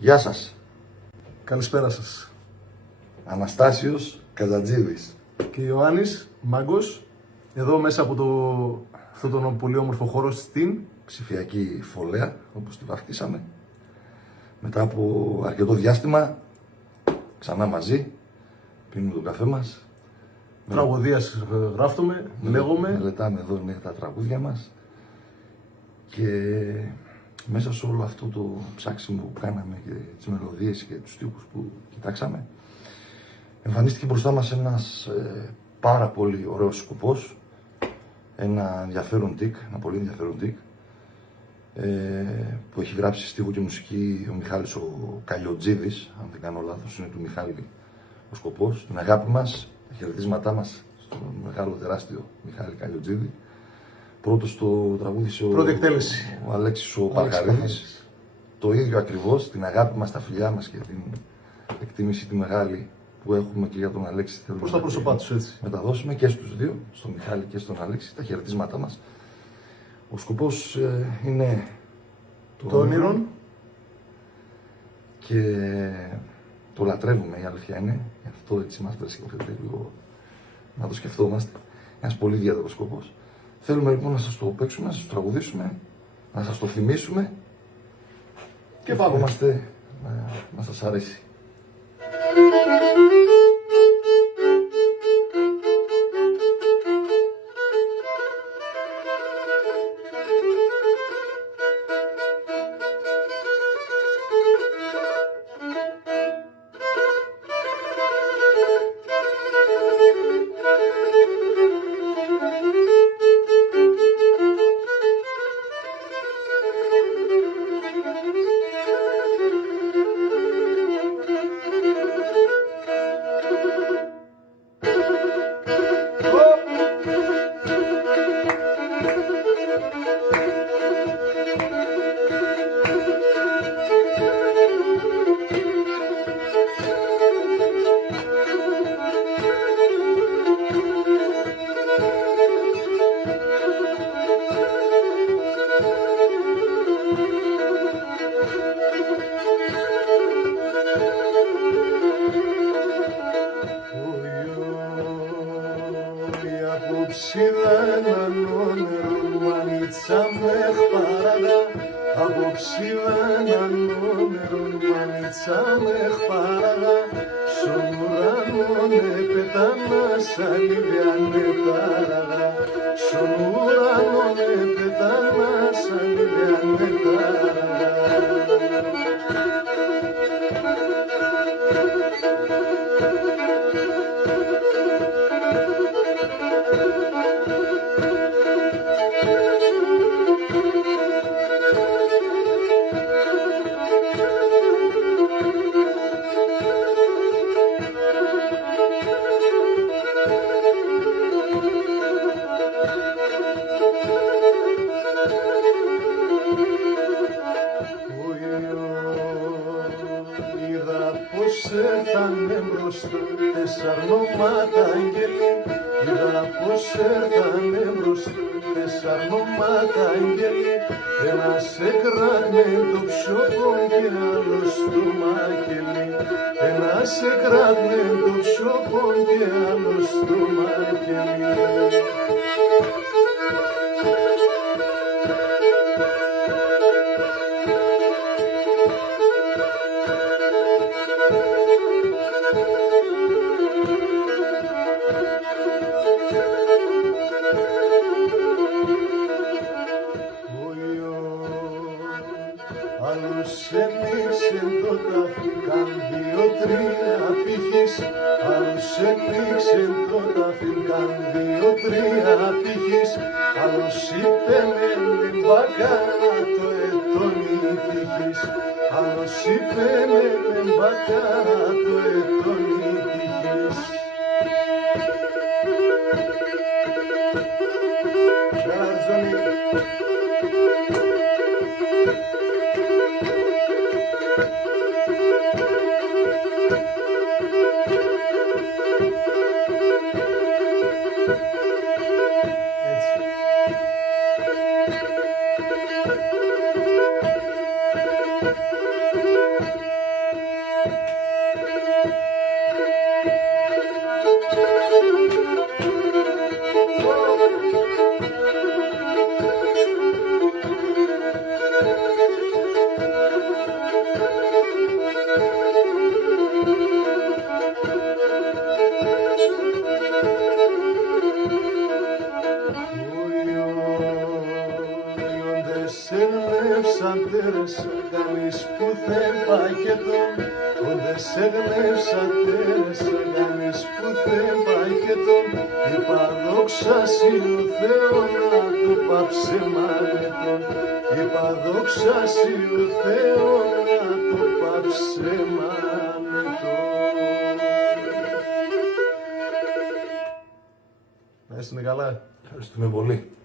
Γεια σας. Καλησπέρα σας. Αναστάσιος Καζατζίδης. Και Ιωάννης Μάγκος, εδώ μέσα από αυτόν τον πολύ όμορφο χώρο στην Ψηφιακή Φωλέα, όπως τη βαφτίσαμε. Μετά από αρκετό διάστημα, ξανά μαζί, πίνουμε τον καφέ μας. τραγωδίας γράφτομαι, λέγομαι. Μελετάμε εδώ τα τραγούδια μας. Και μέσα σε όλο αυτό το ψάξιμο που κάναμε και τις μελωδίες και τους στίχους που κοιτάξαμε, εμφανίστηκε μπροστά μας ένας πάρα πολύ ωραίος σκοπός, ένα πολύ ενδιαφέρον τικ, που έχει γράψει στίχο και μουσική ο Μιχάλης ο Καλιοτζίδης, αν δεν κάνω λάθος, είναι του Μιχάλη ο σκοπός. Την αγάπη μας, τα χαιρετίσματά μας στον μεγάλο τεράστιο Μιχάλη Καλιοτζίδη. Πρώτος το τραγούδισε ο Αλέξης ο Παρχαρίδης. Το ίδιο ακριβώς, την αγάπη μας, τα φιλιά μας και την εκτίμηση τη μεγάλη που έχουμε και για τον Αλέξη. Προς τα πρόσωπά τους, έτσι. Μεταδώσουμε και στους δύο, στον Μιχάλη και στον Αλέξη, τα χαιρετίσματά μας. Ο σκοπός είναι το όνειρο και το λατρεύουμε, η αλήθεια είναι. Γι' αυτό έτσι μας βρίσκει λίγο να το σκεφτόμαστε. Ένας πολύ διάδρομος σκοπός. Θέλουμε λοιπόν να σας το παίξουμε, να σας το τραγουδήσουμε, να σας το θυμίσουμε και ευχόμαστε να σας αρέσει. Απόψηδα έναν όνειρο μανίτσα με χπαραγά. Απόψηδα έναν όνειρο μανίτσα με χπαραγά. Στον ουρανό πετάνα σαλίδια νετάραγα. Στον ουρανό πετάνα σαλίδια νετάραγα. Ήρθανε μπροστά τεσσαρνόματα αγγέλη. Είδα πως ήρθανε μπροστά τεσσαρνόματα αγγέλη. Ένας έκρανε το ψιόπον και άλλος το μακελί. Ένας έκρανε το ψιόπον και άλλος το μακελί. Άλλος ένοιξε το τάφι, καν 2-3 πύχης. Άλλος ένοιξε το τάφι, καν 2-3 πύχης. Άλλος είπε με λιμπάκα το ετώνει τύχης. Άλλος είπε με λιμπάκα το ετώνει τύχης. Καρατζόνι. Έτσι. γνεύσατε ρε κανείς πουθεν πακέτον. Όντε σε γνεύσατε ρε κανείς πουθεν πακέτον. Είπα δόξα σοι ο Θεό να το πάψε μανέτον. Είπα δόξα σοι ο Θεό να το πάψε μανέτον. Να είστε καλά. Ευχαριστούμε πολύ.